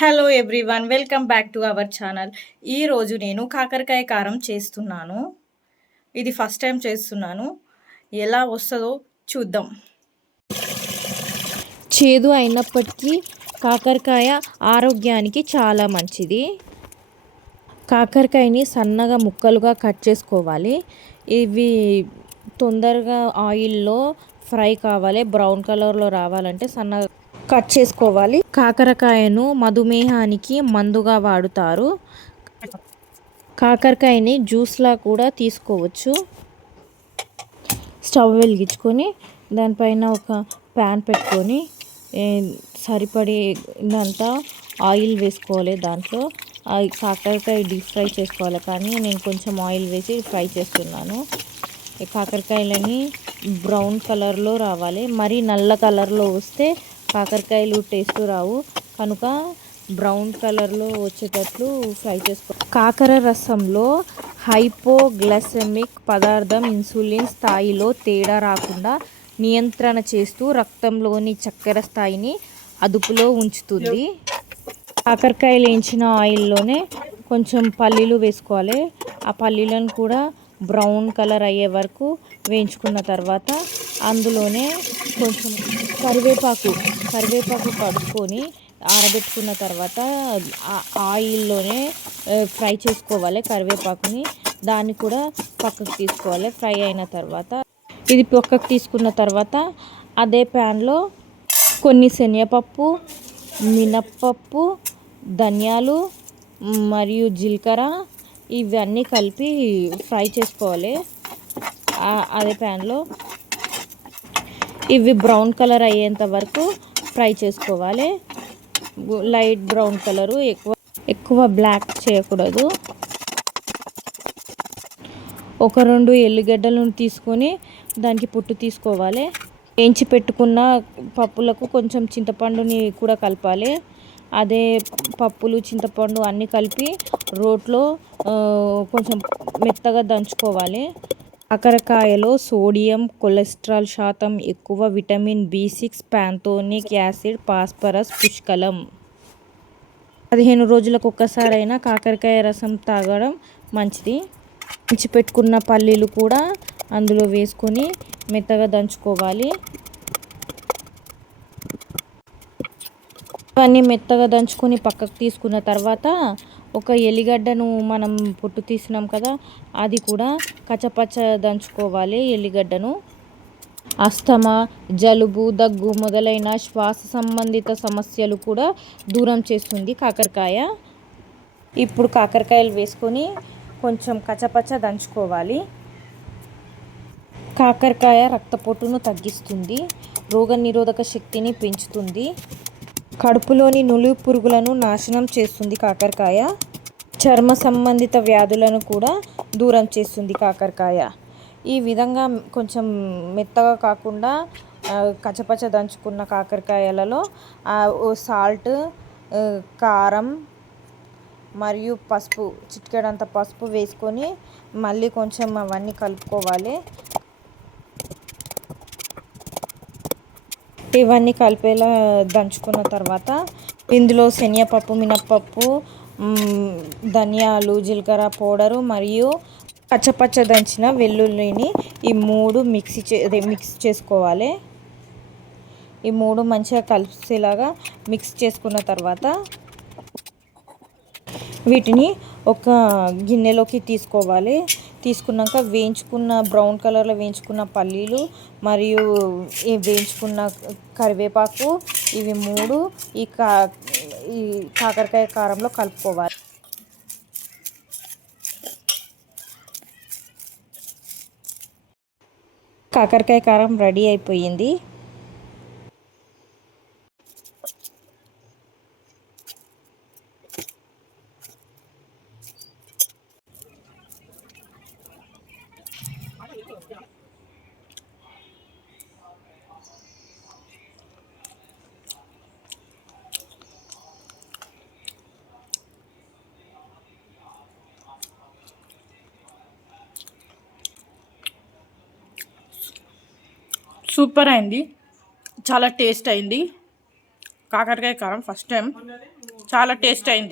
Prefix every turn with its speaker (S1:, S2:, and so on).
S1: Hello everyone welcome back to our channel. ఈరోజు నేను కాకరకాయ కారం చేస్తున్నాను. ఇది ఫస్ట్ టైం చేస్తున్నాను. ఎలా వస్తుందో చూద్దాం.
S2: చేదు అయినప్పటికీ కాకరకాయ ఆరోగ్యానికి చాలా మంచిది. కాకరకాయని సన్నగా ముక్కలుగా కట్ చేసుకోవాలి. ఇవి తొందరగా ఆయిల్లో ఫ్రై కావాలి. బ్రౌన్ కలర్లో రావాలంటే సన్నగా కట్ చేసుకోవాలి. కాకరకాయను మధుమేహానికి మందుగా వాడుతారు. కాకరకాయని జ్యూస్లా కూడా తీసుకోవచ్చు. స్టవ్ వెలిగించుకొని దానిపైన ఒక ప్యాన్ పెట్టుకొని ఏ, సరిపడేంత ఆయిల్ వేసుకోవాలి దాంట్లో. కాకరకాయ డీప్ ఫ్రై చేసుకోవాలి కానీ నేను కొంచెం ఆయిల్ వేసి ఫ్రై చేస్తున్నాను. కాకరకాయలని బ్రౌన్ కలర్లో రావాలి. మరి నల్ల కలర్లో వస్తే కాకరకాయలు టేస్ట్ రావు. కనుక బ్రౌన్ కలర్లో వచ్చేటట్లు ఫ్రై చేసుకో. కాకర రసంలో హైపోగ్లైసెమిక్ పదార్థం ఇన్సులిన్ స్థాయిలో తేడా రాకుండా నియంత్రణ చేస్తూ రక్తంలోని చక్కెర స్థాయిని అదుపులో ఉంచుతుంది. కాకరకాయలు వేయించిన ఆయిల్లోనే కొంచెం పల్లీలు వేసుకోవాలి. ఆ పల్లీలను కూడా బ్రౌన్ కలర్ అయ్యే వరకు వేయించుకున్న తర్వాత అందులోనే కొంచెం కరివేపాకు కరివేపాకు కడుక్కొని ఆరబెట్టుకున్న తర్వాత ఆయిల్లోనే ఫ్రై చేసుకోవాలి కరివేపాకుని. దాన్ని కూడా పక్కకు తీసుకోవాలి ఫ్రై అయిన తర్వాత. ఇది పక్కకు తీసుకున్న తర్వాత అదే ప్యాన్లో కొన్ని శనగపప్పు మినప్పప్పు ధనియాలు మరియు జీలకర్ర ఇవన్నీ కలిపి ఫ్రై చేసుకోవాలి. అదే ప్యాన్లో ఇవి బ్రౌన్ కలర్ అయ్యేంత వరకు ఫ్రై చేసుకోవాలి. లైట్ బ్రౌన్ కలరు ఎక్కువ ఎక్కువ బ్లాక్ చేయకూడదు. ఒక రెండు ఎల్లిగడ్డలను తీసుకొని దానికి పొట్టు తీసుకోవాలి. వేయించి పెట్టుకున్న పప్పులకు కొంచెం చింతపండుని కూడా కలపాలి. అదే పప్పులు చింతపండు అన్నీ కలిపి రోట్లో కొంచెం మెత్తగా దంచుకోవాలి. కాకరకాయలో సోడియం కొలెస్ట్రాల్ శాతం ఎక్కువ vitamin B six pantothenic acid phosphorus పుష్కలం. పదిహేను రోజులకు ఒక్కసారైనా కాకరకాయ రసం తాగడం మంచిది. పెట్టుకున్న పల్లీలు కూడా అందులో వేసుకొని మెత్తగా దంచుకోవాలి. అన్నీ మెత్తగా దంచుకొని పక్కకు తీసుకున్న తర్వాత ఒక ఎల్లిగడ్డను మనం పొట్టు తీసినాం కదా అది కూడా కచ్చపచ్చ దంచుకోవాలి ఎల్లిగడ్డను. అస్తమా జలుబు దగ్గు మొదలైన శ్వాస సంబంధిత సమస్యలు కూడా దూరం చేస్తుంది కాకరకాయ. ఇప్పుడు కాకరకాయలు వేసుకొని కొంచెం కచ్చపచ్చ దంచుకోవాలి. కాకరకాయ రక్తపోటును తగ్గిస్తుంది రోగనిరోధక శక్తిని పెంచుతుంది. కడుపులోని నులి పురుగులను నాశనం చేస్తుంది కాకరకాయ. చర్మ సంబంధిత వ్యాధులను కూడా దూరం చేస్తుంది కాకరకాయ. ఈ విధంగా కొంచెం మెత్తగా కాకుండా కచపచ దంచుకున్న కాకరకాయలలో ఓ సాల్ట్ కారం మరియు పసుపు చిటికెడంత పసుపు వేసుకొని మళ్ళీ కొంచెం అవన్నీ కలుపుకోవాలి. ఇవన్నీ కలిపేలా దంచుకున్న తర్వాత ఇందులో శనగపప్పు మినప్పప్పు ధనియాలు జీలకర్ర పౌడరు మరియు పచ్చపచ్చ దంచిన వెల్లుల్లిని ఈ మూడు మిక్సీ చే మిక్స్ చేసుకోవాలి. ఈ మూడు మంచిగా కలిసేలాగా మిక్స్ చేసుకున్న తర్వాత వీటిని ఒక గిన్నెలోకి తీసుకోవాలి. తీసుకున్నాక వేయించుకున్న బ్రౌన్ కలర్లో వేయించుకున్న పల్లీలు మరియు ఈ వేయించుకున్న కరివేపాకు ఇవి మూడు ఈ కా ఈ కాకరకాయ కారంలో కలుపుకోవాలి. కాకరకాయ కారం రెడీ అయిపోయింది.
S1: సూపర్ అయింది. చాలా టేస్ట్ అయింది. కాకరకాయ కారం ఫస్ట్ టైం. చాలా టేస్ట్ అయింది.